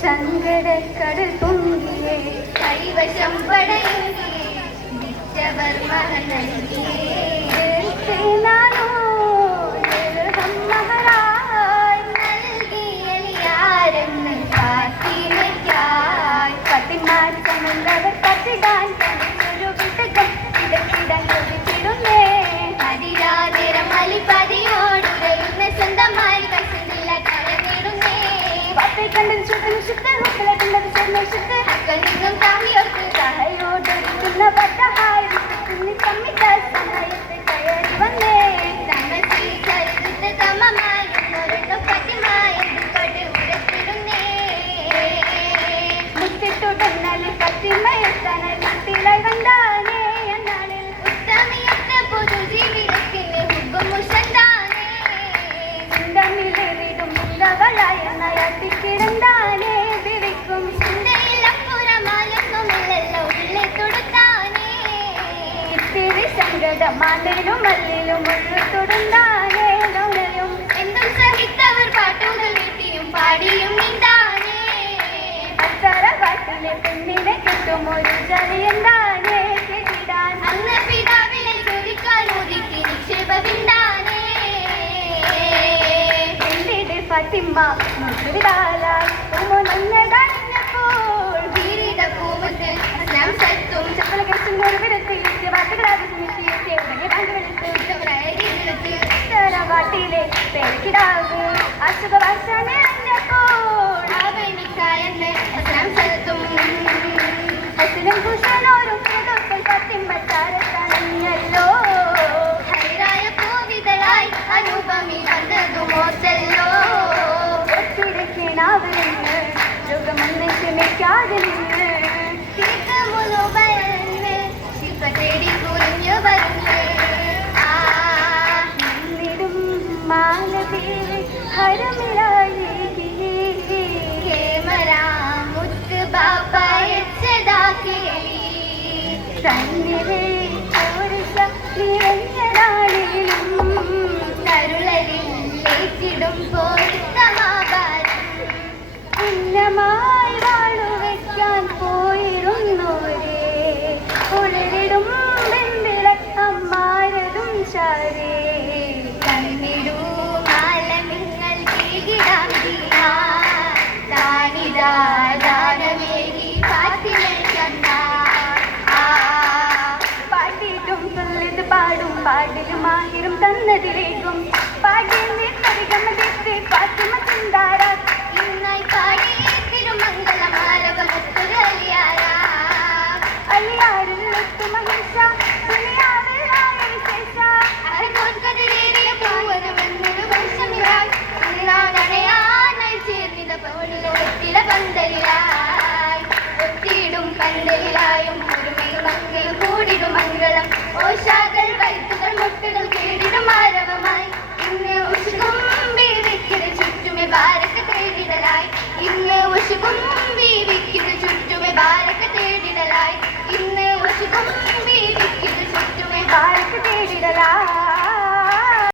സങ്കടക്കടൽ പൊങ്ങിയേ കൈവശം പടയുന്നവർ മഹനോ മഹരായി നൽകിയാരെന്ന് കാത്തിനയ്ക്കായി കത്തിമാറ്റമുള്ളവർ കത്തിടാൻ ഒരു വിട്ടകം ഇടക്കിടാൻ കൊതിച്ചിടുന്നേ അതിരാതിരം അലിപതിയോടുകയുന്ന സ്വന്തമായി കൈസില്ല കലനിടുന്നേ വാർത്തൈ കണ്ടത് ചുട്ടന് ശുദ്ധ മക്കളെ കണ്ടത് ചെന്ന ശുദ്ധ അക്കനിന്നും താമിയോർക്ക് സഹയോടൊരുക്കുന്ന വട്ടഹായി കുഞ്ഞി കമ്മിത്ത സമയത്ത് കയറി വന്നേ തമ്മസി ചരിത്ര തമമായി ഒരൊട്ട പറ്റിമായി പട്ട് ഉരത്തിടുന്നേ മുത്തിട്ടുടന്നാൽ പത്തിമയത്താനായി മുത്തിലായി വന്നാനേ എന്നാളിൽ ഉത്തമിയൊത്ത പൊതു ജീവിതത്തിന് ഹുബമുഷന്താനേ ചിന്തമിലേറിടും മുല്ലവളായ നയത്തിക്കിടന്താനേ വിളിക്കും ചിന്തയിലപ്പുറമാലൊന്നുമില്ലല്ലോ ഉള്ളിൽ തൊടുത്താനേ ഇത്തിരി സങ്കടമാണ്ടിലും മല്ലിലും ഉള്ളു തൊടുന്താനേ പിതാവിലെ പെണ്ണിനെ കിട്ടും ഒരു ചളിയന്താനേ കെട്ടിടാൻ അന്ന് പിതാവിലെ ചോദിക്കാൻ ഒതുക്കി നിക്ഷേപമിണ്ടാനേ എന്റെ ഫാത്തിമ മുസ്ലിദാലായി ഉമ്മ നന്നടഞ്ഞപ്പോൾ വീരിത പൂമത്ത് നാം സത്തും ചപ്പല കഴിച്ചും ഒരു വിരത്തിൽ വാർത്തകളാതെ സുനിശ്ചയിച്ച് ഉടനെ ബാങ്ക് വിളിച്ച് തറവാട്ടിലെ പേർക്കിടാവ് അസുഖവാസനെ അറിഞ്ഞപ്പോൾ അവനിക്കായെന്ന് നാം സത്തും അസിലും ഭൂഷണോരും പുതുക്കൾ പത്തിമ്പത്താരത്തണഞ്ഞല്ലോ ഹൈറായ പൂവിതളായി അനുപമി വന്നതുമോത്തല്ലോ ഒത്തിരക്കിണാവ് നിന്ന് രോഗമൊന്ന് ക്ഷമിക്കാതെ നിന്ന് തിരുമുലുപയന്ന് ശിപ്പ തേടി കുറിഞ്ഞു വരുന്നു നിന്നിടും മാലതീര് ഹരമിലായി മുത്ത് ബാപ്പയച്ചതാക്കി തന്നിലെ ചോരിച്ച നിറഞ്ഞനാളിലും കരുളരിൽ ലേറ്റിടും പൊരുത്തമാകാരം ഉന്നമായി വാളുവയ്ക്കാൻ പോയിരുന്നോരേ ഉളരിടും വെൺവിളക്കമ്മാരതും ചാരേ കണ്ണിടൂ മാല നിങ്ങൾ തീകിടാം താനിതാ ദാനമേകി പാട്ടിട്ടും തുല്ലിത് പാടും പാടിലും ആഹിരും തന്നതിലേക്കും പാടിയ നിർത്തരികമതെത്തി ഫാത്തിമ ചിന്താര ഇന്നായി പാടി തിരുമംഗളമാരകമൊത്തൊരു അലിയാരിൽ ഒത്തു മഹിഷ